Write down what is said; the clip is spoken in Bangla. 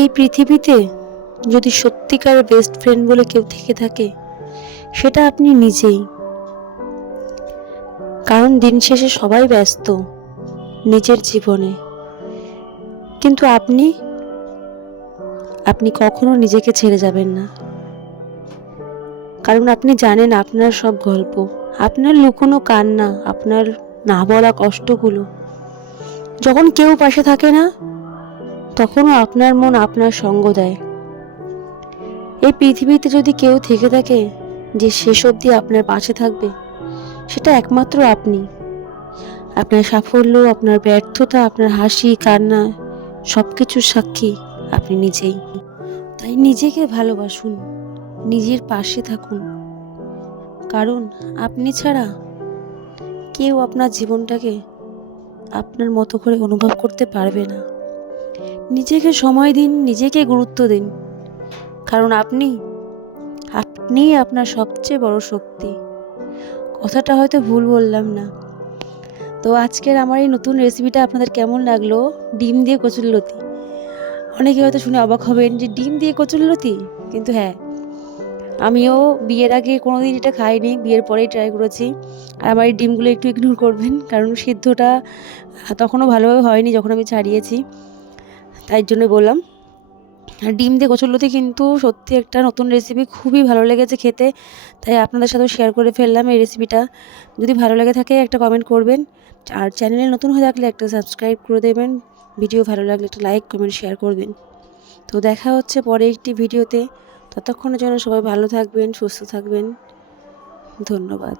এই পৃথিবীতে যদি সত্যিকার বেস্ট ফ্রেন্ড বলে কেউ থেকে থাকে, সেটা আপনি নিজেই। কারণ দিন শেষে সবাই ব্যস্ত নিজের জীবনে, কিন্তু আপনি কখনো নিজেকে ছেড়ে যাবেন না। কারণ আপনি জানেন আপনার সব গল্প, আপনার লুকোনো কান্না, আপনার না বলা কষ্টগুলো যখন কেউ পাশে থাকে না, তখনও আপনার মন আপনার সঙ্গ দেয়। এই পৃথিবীতে যদি কেউ থেকে থাকে যে শেষ অবধি আপনার পাশে থাকবে, সেটা একমাত্র আপনি। আপনার সাফল্য, আপনার ব্যর্থতা, আপনার হাসি কান্না, সবকিছুর সাক্ষী আপনি নিজেই। তাই নিজেকে ভালোবাসুন, নিজের পাশে থাকুন, কারণ আপনি ছাড়া কেউ আপনার জীবনটাকে আপনার মতো করে অনুভব করতে পারবে না। নিজেকে সময় দিন, নিজেকে গুরুত্ব দিন, কারণ আপনিই আপনার সবচেয়ে বড় শক্তি। কথাটা হয়তো ভুল বললাম না। তো আজকের আমার এই নতুন রেসিপিটা আপনাদের কেমন লাগলো? ডিম দিয়ে কচুরলতি। অনেকে হয়তো শুনে অবাক হবেন যে ডিম দিয়ে কচুরলতি, কিন্তু হ্যাঁ, আমিও বিয়ের আগে কোনোদিন এটা খাইনি, বিয়ের পরেই ট্রাই করেছি। আর আমার এই ডিমগুলো একটু ইগনোর করবেন, কারণ সিদ্ধটা তখনও ভালোভাবে হয়নি যখন আমি ছাড়িয়েছি, তাই জন্য বললাম। আর ডিম দিয়ে কচুরলতি কিন্তু সত্যি একটা নতুন রেসিপি, খুবই ভালো লেগেছে খেতে, তাই আপনাদের সাথেও শেয়ার করে ফেললাম এই রেসিপিটা। যদি ভালো লেগে থাকে একটা কমেন্ট করবেন, আর চ্যানেলে নতুন হয়ে থাকলে একটা সাবস্ক্রাইব করে দেবেন। ভিডিও ভালো লাগলে একটা লাইক কমেন্ট শেয়ার করবেন। তো দেখা হচ্ছে পরে একটি ভিডিওতে। ততক্ষণের জন্য সবাই ভালো থাকবেন, সুস্থ থাকবেন। ধন্যবাদ।